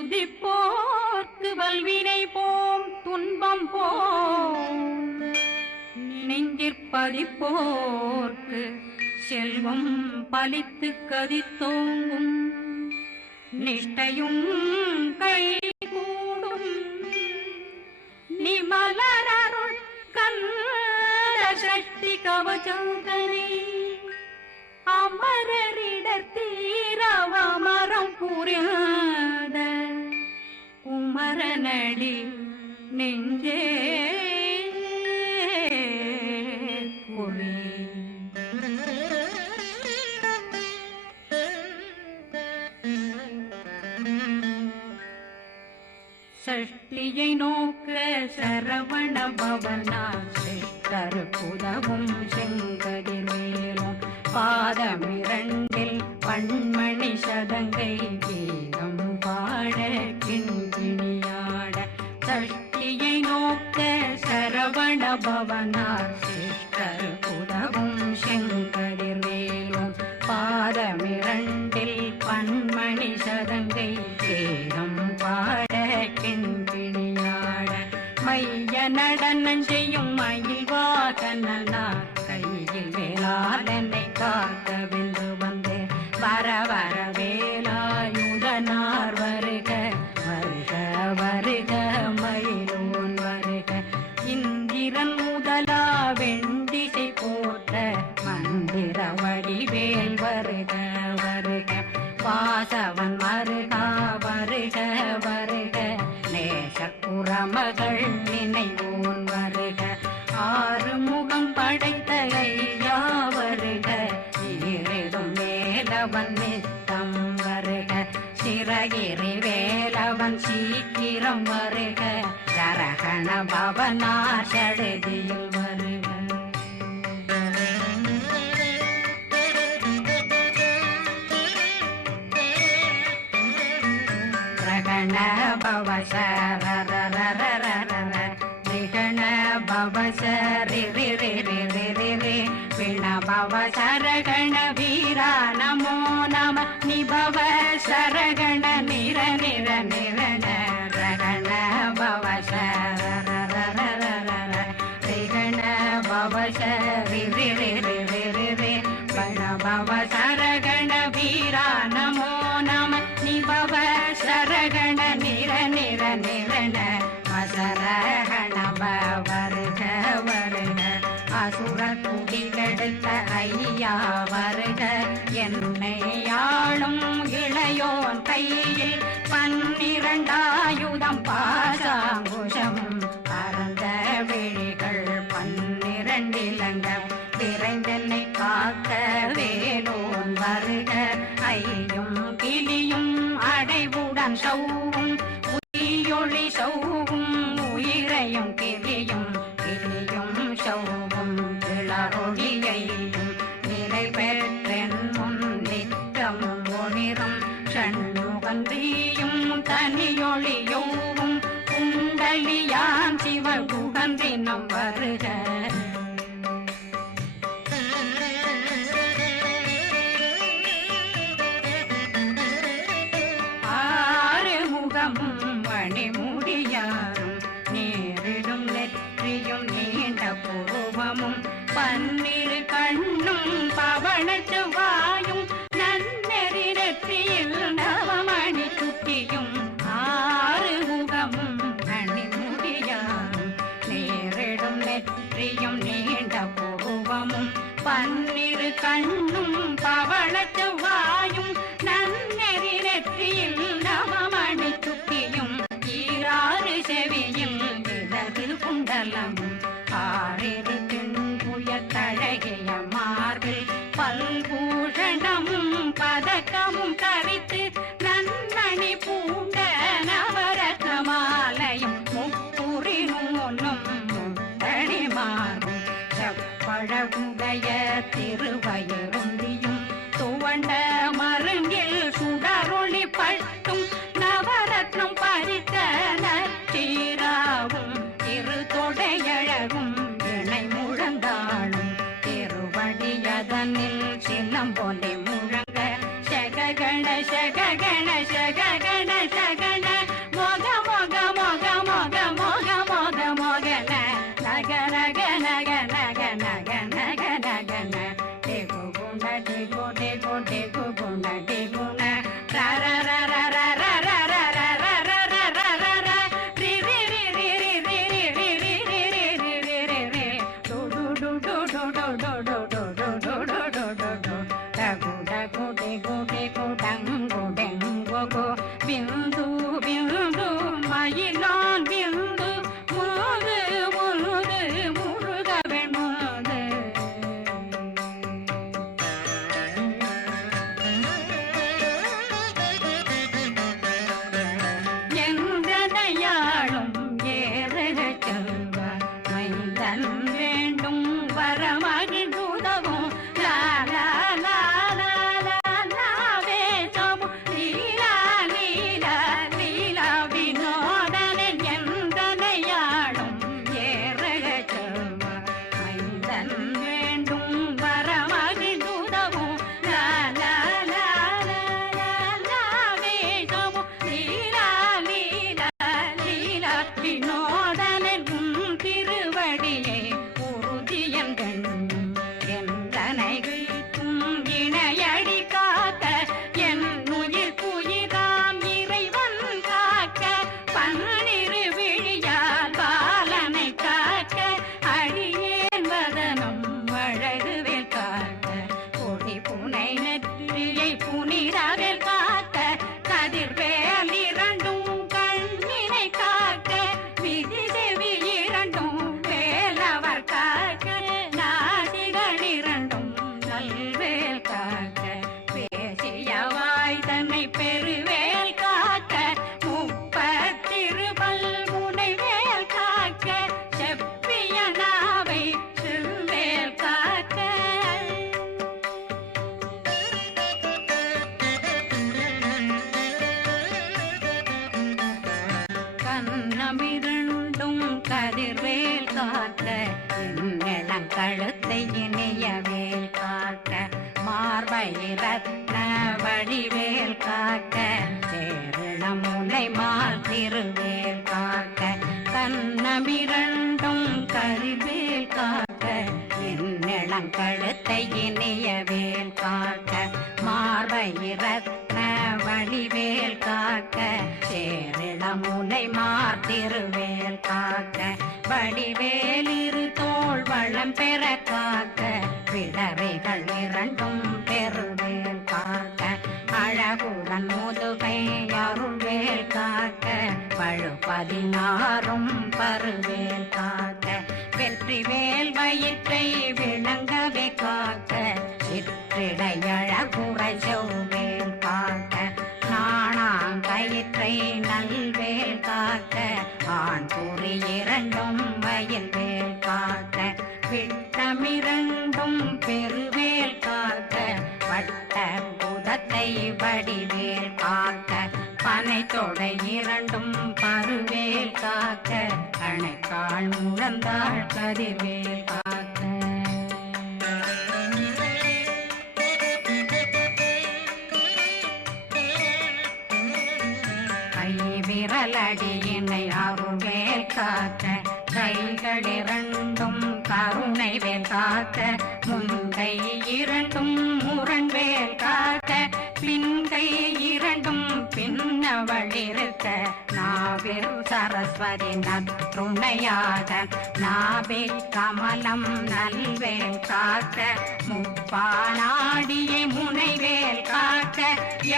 துதிப்போர்க்கு வல்வினை போம் துன்பம் போம் நெஞ்சிற்பதிப்போர்க்கு செல்வம் பலித்து கதித்தோங்கும் நிஷ்டையும் கைகூடும் நிமலரருள் கந்த சக்தி கவசந்தனை அமரரிடத்தீரவமரம் புரியாத குமரனடி நெஞ்சே பொறி சஷ்டியை நோக்க சரவண பவனா சிஷ்டர் புதவும் செங்கதிர்வேலும் பாதமிரண்டில் பண்மணி சதங்கை கீதம் பாட கிண்கிணியாட சஷ்டியை நோக்க சரவண பவனா சிஷ்டர் புதவும் செங்கதிர்வேலும் பாதமிரண்டில் பண்மணி சதங்கை கீதம் பாட கிண்கிணியாட மைய நடனம் செய்யும் மயில்வாகனார் கையில் வேளாளனை காக்க வென்று வந்தே வர வர வேலாயுதனார் வருக வருக வருக மயிலோன் வருக இந்திரன் முதலா வெண்டிசை போற்ற மந்திர வடிவேல் வருக வருக வாசவன் மருகா வருக வருக நேசக்குறமகள் நினைவோன் வருக ஆறு முகம் படைத்த ஐயா வருக ஈரிடும் வேலவன் நித்தம் வருக சிறகிரி வேலவன் சீக்கிரம் வருக சரகண பவனார் சடுதியில் வருக ரகண பவசரரரரரரர நிகண பவசரி ரி ரி ரி ரி ரி ரி பிண பவசரகண வீரா நமோ நம நிபவ சரகண நிர நிர நிரண ரகண பவசரரரரரர ரிகண பவசரி ரி ரி ரி ரி ரி ரி பிண பவசரகண வீரா நமோ நம நிபவ சரகண நிர நிர நிரண மசரகண வருக வருக அசுர குடிகெடுத்த ஐயா வருக என்னை ஆளும் இளையோன் கையில் 12 பாசாங்குஷம் பரந்த விழிகள் 12 இலங்க விரைந்தென்னை காக்க வேலோன் வருக ஐயும் கிளியும் அடைவுடன் சௌவும் உயிரொளி சௌவும் உயிரையும் கிளியும் கிளியும் சௌவும் கிளரொளியையும் நிலை பெற்றென் முன் நித்தம் ஒளிரும் ஷண்முகந்தியும் தனியொளியோவும் குண்டலியான் சிவகுகந்தினம் வருக மணிமுடியாரும் நேரிடும் நெற்றியும் நீண்ட புருவமும் 12 கண்ணும் பவள செவ்வாயும் நன்னெறி நெற்றியில் நவமணி குட்டியும் 6 முகமும் மணிமுடியாரும் நேரிடும் நெற்றியும் நீண்ட புருவமும் 12 கண்ணும் பவள செவ்வாயும் நன்னெறி நெற்றியில் நவமணி குட்டியும் 6 செவியும் விலகு குண்டலமும் 6 தின்புயத்தழகிய மார்பில் பல்பூஷணமும் பதக்கமும் தரித்து நன்மணி பூண்ட நவரத்ன மாலையும் முப்புரி நூலும் முத்தணி மார்பும் செப்பழகுடைய திருவயருந்தியும் துவண்ட மருங்கில் சுடரொளி பட்டும் நவரத்னம் பறித்த நச்சீராவும் திரு தொடையழகும் இணை முழந்தாளும் திருவடியதனில் சிலம்பொலி முழங்க சககண சககண சககண சகண சரஸ்வதி நற்றுணையாக நாபே கமலம் நல்வேல் காக்க முப்பானாடியை முனைவேல் காக்க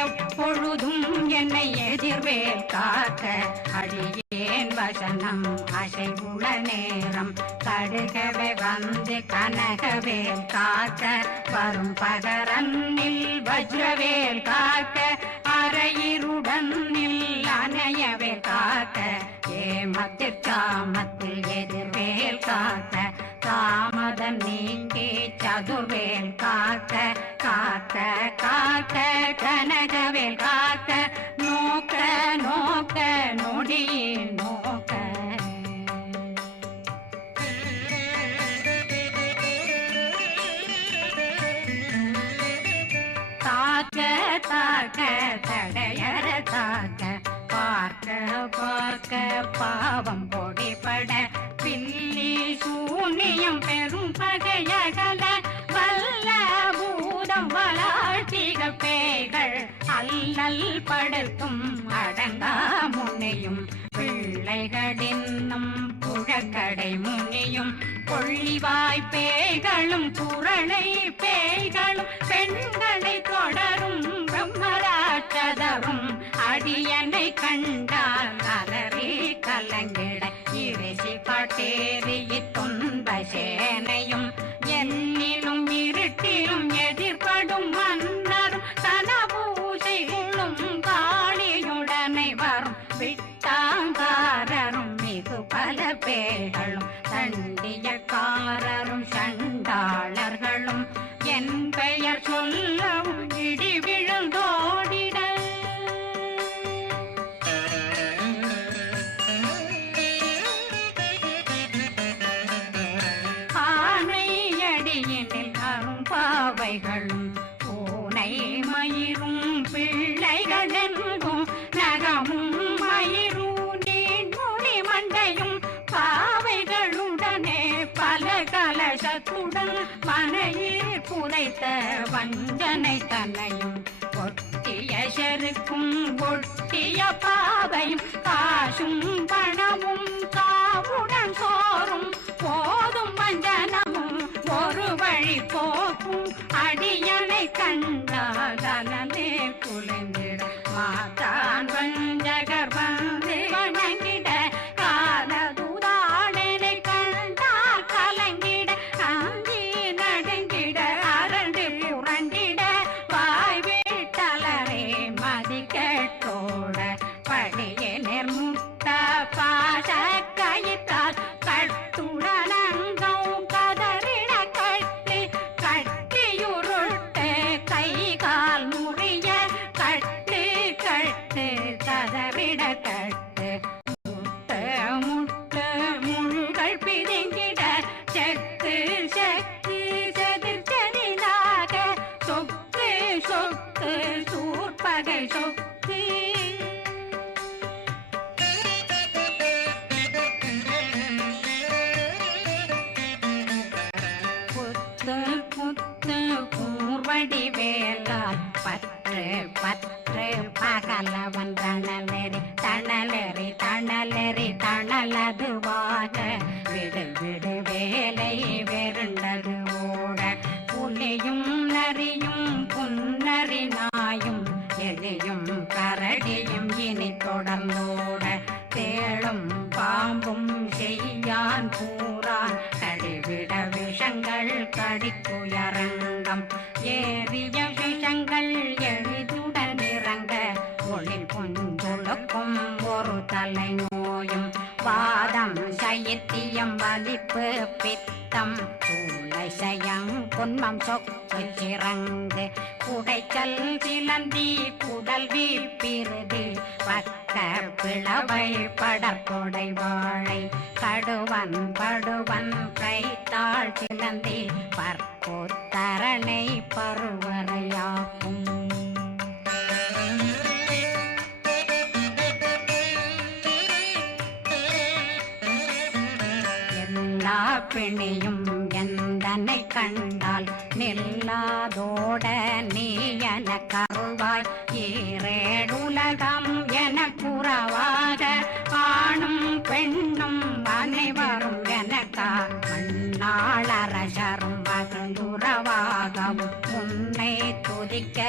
எப்பொழுதும் என்னை எதிர்வேல் காக்க அடியேன் வசனம் அசைவுள நேரம் கடுகவே வந்து கனகவேல் காக்க வரும் பகரன்னில் வஜ்ரவேல் காக்க அரையிருடன் அணையவே காக்க ஏமத்தில் சாமத்தில் எதிர்வேல் காக்க தாமதம் நீங்கி சதுர்வேல் காக்க காக்க காக்க கனகவேல் காக்க நோக்க நோக்க நொடியில் நோக்க தாக்க தாக்க தடையற தாக்க பார்க்க பார்க்க பாவம் பொடிபட பில்லி சூனியம் பெரும் பகையகல வல்ல பூதம் வளாழ்த்திக பேய்கள் அல்லல் படுத்தும் அடங்கா முனையும் பிள்ளைகளின்னும் புழக்கடை முனியும் கொள்ளிவாய் பேய்களும் குரளை பேய்களும் பெண்களை தொடரும் பிரம்மராட்சதரும் அடியனை கண்டால் அலறி கலங்கிட இரிசி காட்டேறிய துன்ப சேனையும் என்னிலும் இருட்டிலும் எதிர்படும் மன்னரும் சனபூசைகளும் காளியுடனை வரும் விட்டாங்காரரும் மிகு பல பேர்களும் தண்டியக்காரரும் சண்டாளர்களும் என் பெயர் சொல்லவும் இடி விழுந்தோடிட ஆனையடியினில் அரும்பாவைகளும் பூனை மயிரும் பிள்ளைகளெங்கும் நகமும் மயிரும் நீண்முடி மண்டையும் பாவைகளுடனே பல கலசத்துடன் மனையில் புதைத்த வஞ்சனை தன்னையும் ஒட்டிய செருக்கும் ஒட்டிய பாவையும் காசும் பணமும் காவுடன் சோறும் போதும் வஞ்சனமும் ஒரு வழி போக்கும் அடியனை கண்டால் அலனே குலைந்திட மாதான் வஞ்சகர் வந்து வணங்கிட காலதுதாடனை கண்டால் கலங்கிட காஞ்சி நடுங்கிட அரண்டு புரண்டிட வாய் வீட்டலரே மதி கேட்டோட படியே நிர்முட்ட பாச கயிற்றால் கட்டுடனங்கும் கதறிட கட்டி கட்டியுருட்டு கை கால் முறிய கட்டு கட்டு கதறிட கட்டு முட்ட முட்ட முழுகள் பிதுங்கிட செக்கு செக்கு செதிர் செதிலாக சொக்கு சொக்கு சூர்பகை சொக்கு புத்து புத்து கூர்வடி வேலால் பற்று பற்று பகலவன் தணலெறி தணலெறி தணலெறி தணலதுவாக விடு விடு வேலை வெருண்டது ஓட புலியும் நரியும் புன்னரி நாயும் எலியும் கரடியும் இனி தொடர்ந்தோட தேளும் பாம்பும் செய்யான் பூரான் கடிவிட விஷங்கள் கடித்துயரங்கம் ஏறிய விஷங்கள் எளிதுடன் இறங்க ஒளில் புஞ்சுழுக்கும் ஒரு தலை நோயும் வாதம் சைத்தியம் வலிப்பு பித்தம் சூளை சயம் பொன்மம் சொக்கு சிறங்கு குடைச்சல் சிலந்தி குடல் வீப்பிருது பக்க பிளவை படற்கொடை வாழை கடுவன் படுவன் கைத்தாள் சிலந்தி பற்போத்தரணை பருவரையாக்கும் எல்லா பிணியும் எந்தனை கண்டால் நில்லாதோட நீ என கருள்வாய் ஈரேடுலகம் என புறவாக ஆணும் பெண்ணும் அனைவரும் எனக்கா மண்ணாளரசரும் மகிழ்ந்துறவாகவும் உன்னை துதிக்க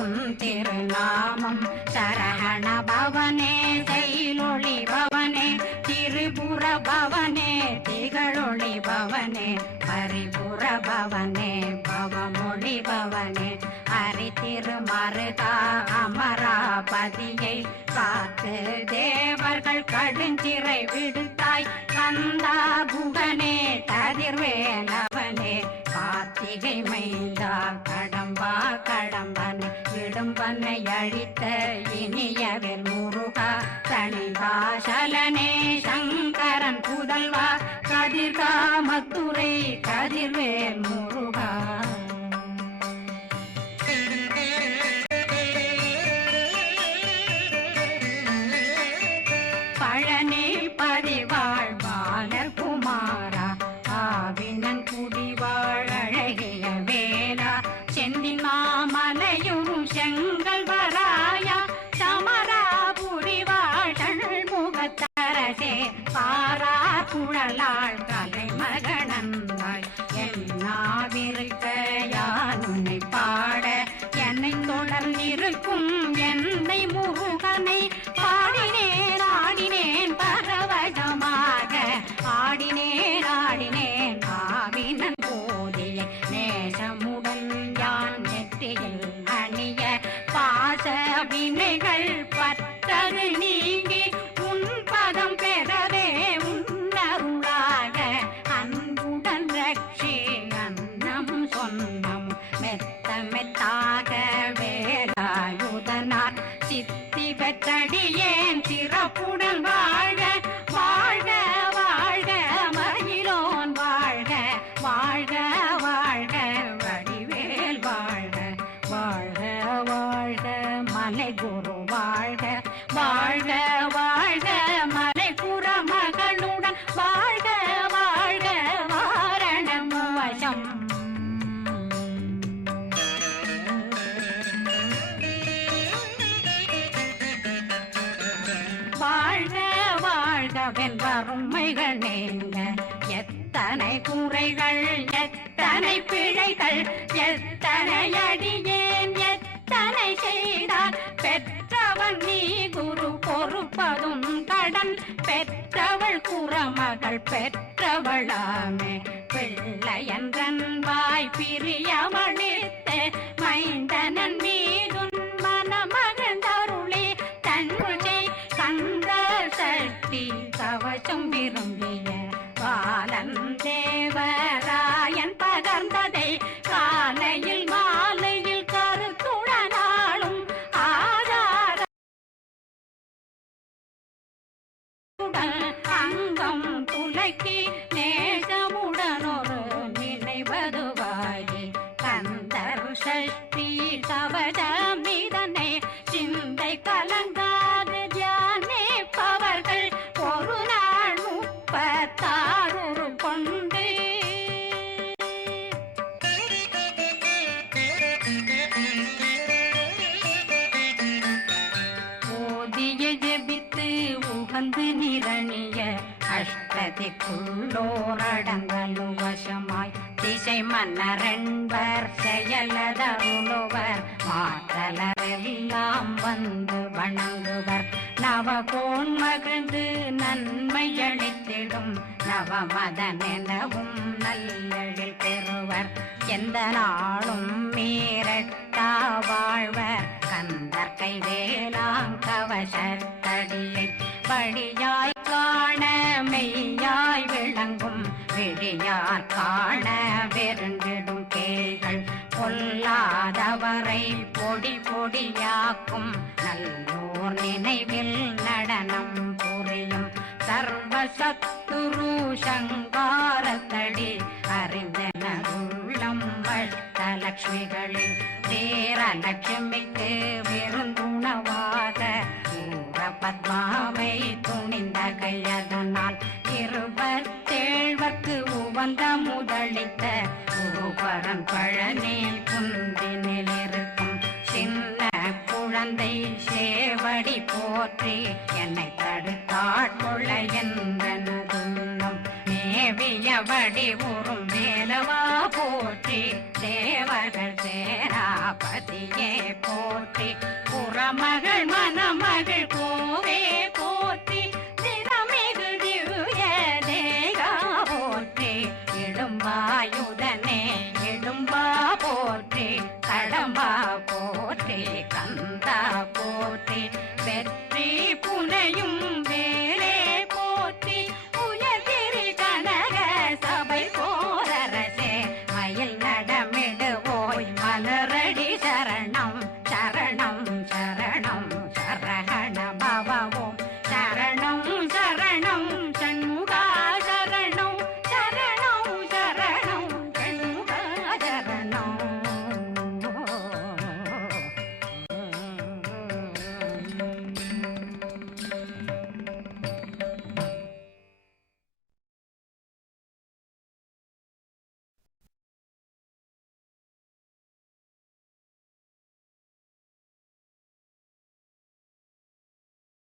உன் திருநாமம் சரகண பவனே செயலொளி பவனே திரிபுர பவனே திகழொளி பவனே பரிபுர பவனே பவமொழி பவனே ஹரி திருமருகா அமராபதியை காத்து தேவர்கள் கடுஞ்சிறை விடுத்தாய் கந்தா குகனே கதிர்வேலவனே கார்த்திகை மைந்தா கடம்பா கடம்பனை இடும்பனை அழித்த இனியவில் முருகா தனிவாசலனே சங்கரன் புதல்வா கதிர்காமத்துறை கதிர்வேல் முருகா பழனி பதிவாழ் பாலகுமாரா பாடினன் போதிய நேசமுடன் யான் நெற்றியில் அணிய பாச வினைகள் பற்றது நீங்கி உன் பதம் பெறவே உன்னருளாக அன்புடன் ரட்சி அன்னம் சொன்னம் மெத்த மெத்தாக வேலாயுதனார் சித்தி பெற்றடியேன் சிறப்புடன் வாழ்க வாழ்க வாழ்க மயிலோன் வாழ்க வாழ்க வாழ்க வடிவேல் வாழ்க வாழ்க வாழ்க மலை குரு வாழ்க வாழ்க வாழ்க மலை குறமகனுடன் வாழ்க வாழ்க வாரணம் வசம் வாழ்க வாழ்க வெண்பருமைகள் நீங்க எத்தனை குறைகள் எத்தனை பிழைகள் எத்தனை அடியேன் எத்தனை செய்தார் பெற்றவன் நீ குரு பொறுப்பதும் கடன் பெற்றவள் குறமகள் பெற்றவளாமே பிள்ளையன்றன் வாய் பிரியமளித்த மைந்தனன் மீதுன் மனமகந்தருளி தன்னுஜை கந்த சக்தி கவசம் விரும்பிய பாலன் தேவராயன் பகர்ந்ததை காலையில் மாலையில் கருத்துடனாலும் ஆதார அங்கம் துலக்கி நேசமுடனொரு நினைவதுவாகி கந்தர் சஷ்டி கவசமிதனை சிந்தை கலங்காது தியானிப்பவர்கள் ஒரு நாள் 36 கொண்டு ஓதிய ஜெபித்து உகந்து நிரணிய அஷ்டதிக்குள்ளோரடங்கலு வசமாய் திசை மன்னரென்பர் செயலதருளுவர் மாற்றலரெல்லாம் வந்து வணங்குவர் நவகோன் மகிழ்ந்து நன்மையளித்திடும் நவமதனெனவும் நல்லெழில் பெறுவர் எந்த நாளும் மீறட்டா வாழ்வர் கந்தர் கைவேலாங் கவசத்தடியை படியாய் காண மெய்யாய் விளங்கும் விழியார் காண வெருண்டிடும் கேள்கள் பொல்லாதவரை பொடி பொடியாக்கும் நல்லோர் நினைவில் நடனம் புரியும் சர்வசத்துரு சங்காரத்தடி அறிந்தனருள்ளம் அஷ்டலட்சுமிகளில் வீரலட்சுமிக்கு விருந்துணவாக பத்மாவை துணிந்த கையதனால் 27 உவந்த முதலித்த குருபரன் பழனி குந்தினில் இருக்கும் சின்ன குழந்தை சேவடி போற்றி என்னை தடுத்தாட்கொள்ள என்பனதுள்ளம் மேவியபடி உறும் வேலவா போற்றி தேவர்கள் சேராபதியே போற்றி புறமகள் மணமகள் கோவே போற்றி திறமிகு திவ்ய தேகா போற்றி இடும்பாயுத